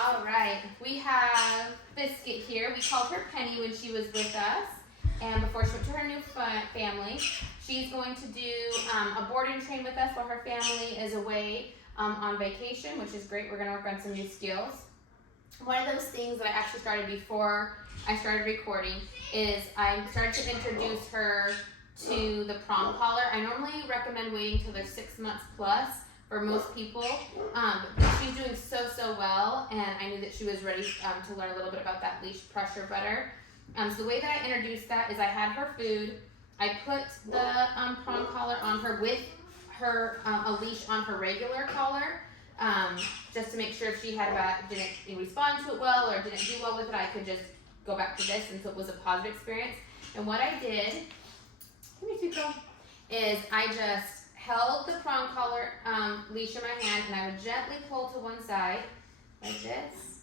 All right, we have Biscuit here. We called her Penny when she was with us, and before she went to her new family, she's going to do a board and train with us while her family is away on vacation, which is great. We're going to work on some new skills. One of those things that I actually started before I started recording is I started to introduce her to the prong collar. I normally recommend waiting till they're 6 months plus for most people, but she's doing so well, and I knew that she was ready to learn a little bit about that leash pressure better. So the way that I introduced that is I had her food, I put the prong collar on her with her a leash on her regular collar, just to make sure if she didn't respond to it well or didn't do well with it, I could just go back to this, and so it was a positive experience. And what I did, is I just held the prong collar leash in my hand, and I would gently pull to one side, like this.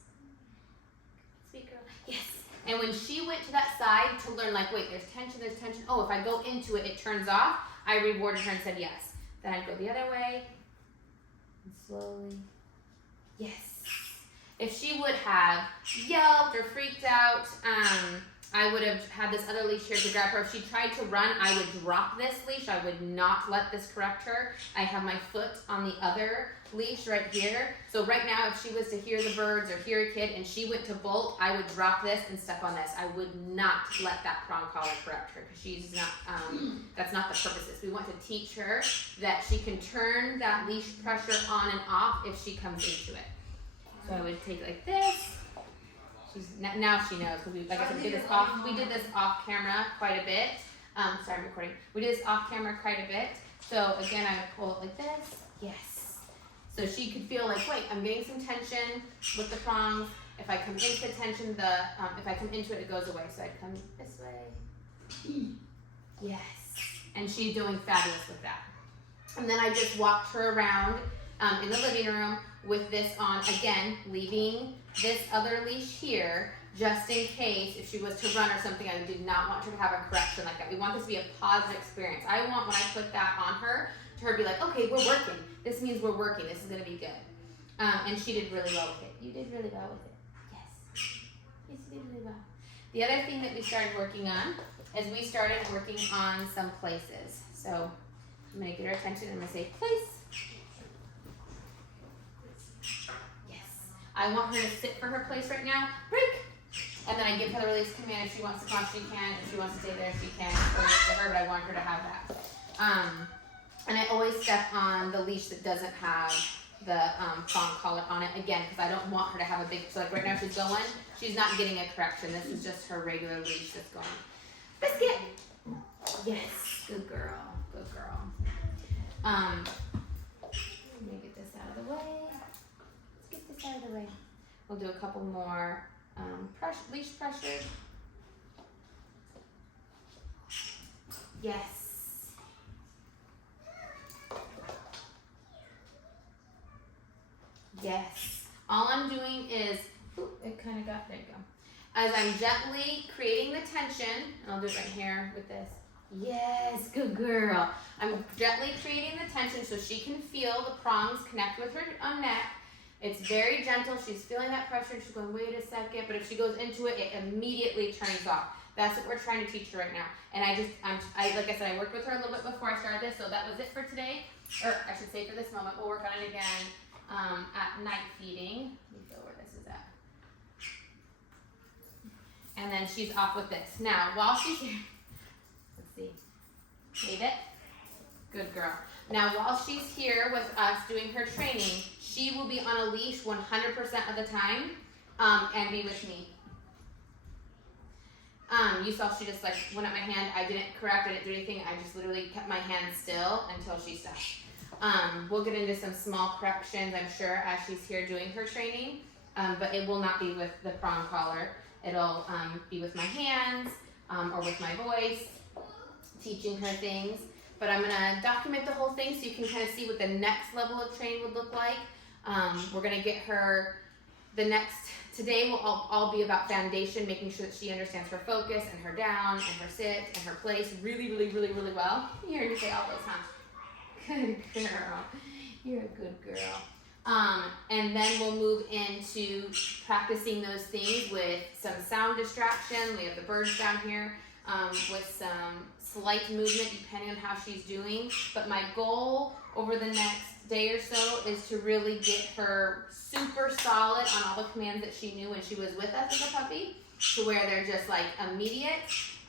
Sweet girl, yes. And when she went to that side to learn, like, wait, there's tension. Oh, if I go into it, it turns off, I rewarded her and said yes. Then I'd go the other way, and slowly, yes. If she would have yelped or freaked out, I would have had this other leash here to grab her. If she tried to run, I would drop this leash. I would not let this correct her. I have my foot on the other leash right here. So right now, if she was to hear the birds or hear a kid and she went to bolt, I would drop this and step on this. I would not let that prong collar correct her, because she's not, that's not the purpose. We want to teach her that she can turn that leash pressure on and off if she comes into it. So I would take it like this. Now she knows, because like I said, we did this off camera quite a bit. Sorry, I'm recording. We did this off camera quite a bit. So again, I would pull it like this. Yes. So she could feel like, wait, I'm getting some tension with the prongs. If I come into tension, if I come into it, it goes away. So I'd come this way. Yes. And she's doing fabulous with that. And then I just walked her around in the living room with this on, again, leaving this other leash here, just in case if she was to run or something. I did not want her to have a correction like that. We want this to be a positive experience. I want, when I put that on her, to her be like, okay, we're working. This means we're working. This is going to be good. And she did really well with it. You did really well with it. Yes. Yes, you did really well. The other thing that we started working on is we started working on some places. So I'm going to get her attention. I'm going to say place. I want her to sit for her place right now. Break. And then I give her the release command. If she wants to come, she can. If she wants to stay there, she can. Or to her, but I want her to have that. And I always step on the leash that doesn't have the prong collar on it, again, because I don't want her to have a big, so like right now she's going, she's not getting a correction. This is just her regular leash that's going. Biscuit. Yes, good girl, good girl. Let me get this out of the way. Out of the way. We'll do a couple more leash pressures. Yes. Yes. All I'm doing is, it kind of got, there you go. As I'm gently creating the tension, and I'll do it right here with this. Yes, good girl. I'm gently creating the tension so she can feel the prongs connect with her neck. It's very gentle. She's feeling that pressure, and she's going, wait a second. But if she goes into it, it immediately turns off. That's what we're trying to teach her right now. And like I said, I worked with her a little bit before I started this, so that was it for today. Or I should say for this moment. We'll work on it again at night feeding. Let me feel where this is at. And then she's off with this. Now, while she's here, let's see. Leave it. Good girl. Now, while she's here with us doing her training, she will be on a leash 100% of the time and be with me. You saw she just like went up my hand. I didn't correct, I didn't do anything. I just literally kept my hand still until she stopped. We'll get into some small corrections, I'm sure, as she's here doing her training, but it will not be with the prong collar. It'll be with my hands or with my voice, teaching her things. But I'm going to document the whole thing so you can kind of see what the next level of training would look like. We're going to get her today will all be about foundation, making sure that she understands her focus and her down and her sit and her place really well. You heard me say all those, huh? Good girl. You're a good girl. And then we'll move into practicing those things with some sound distraction. We have the birds down here with some slight movement depending on how she's doing. But my goal over the next day or so is to really get her super solid on all the commands that she knew when she was with us as a puppy, to where they're just like immediate.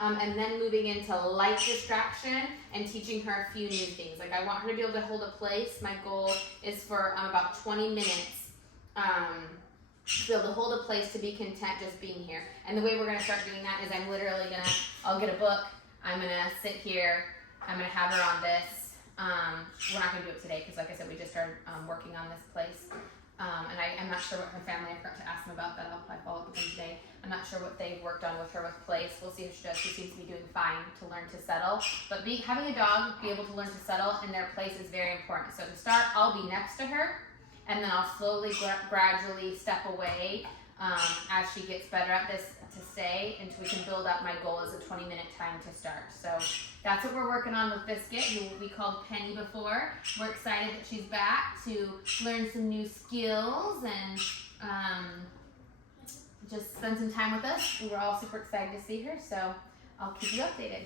And then moving into light distraction and teaching her a few new things. Like I want her to be able to hold a place. My goal is for about 20 minutes to be able to hold a place, to be content just being here. And the way we're gonna start doing that is I'm literally I'll get a book, I'm gonna sit here, I'm gonna have her on this. We're not gonna do it today because like I said, we just started working on this place. And I'm not sure what her family, I forgot to ask them about that. I'll probably follow up with them today. I'm not sure what they've worked on with her with place. We'll see if she does. She seems to be doing fine to learn to settle. But having a dog be able to learn to settle in their place is very important. So to start, I'll be next to her, and then I'll slowly, gradually step away as she gets better at this to stay until we can build up. My goal is a 20-minute time to start. So that's what we're working on with Biscuit, who we called Penny before. We're excited that she's back to learn some new skills and just spend some time with us. We were all super excited to see her, so I'll keep you updated.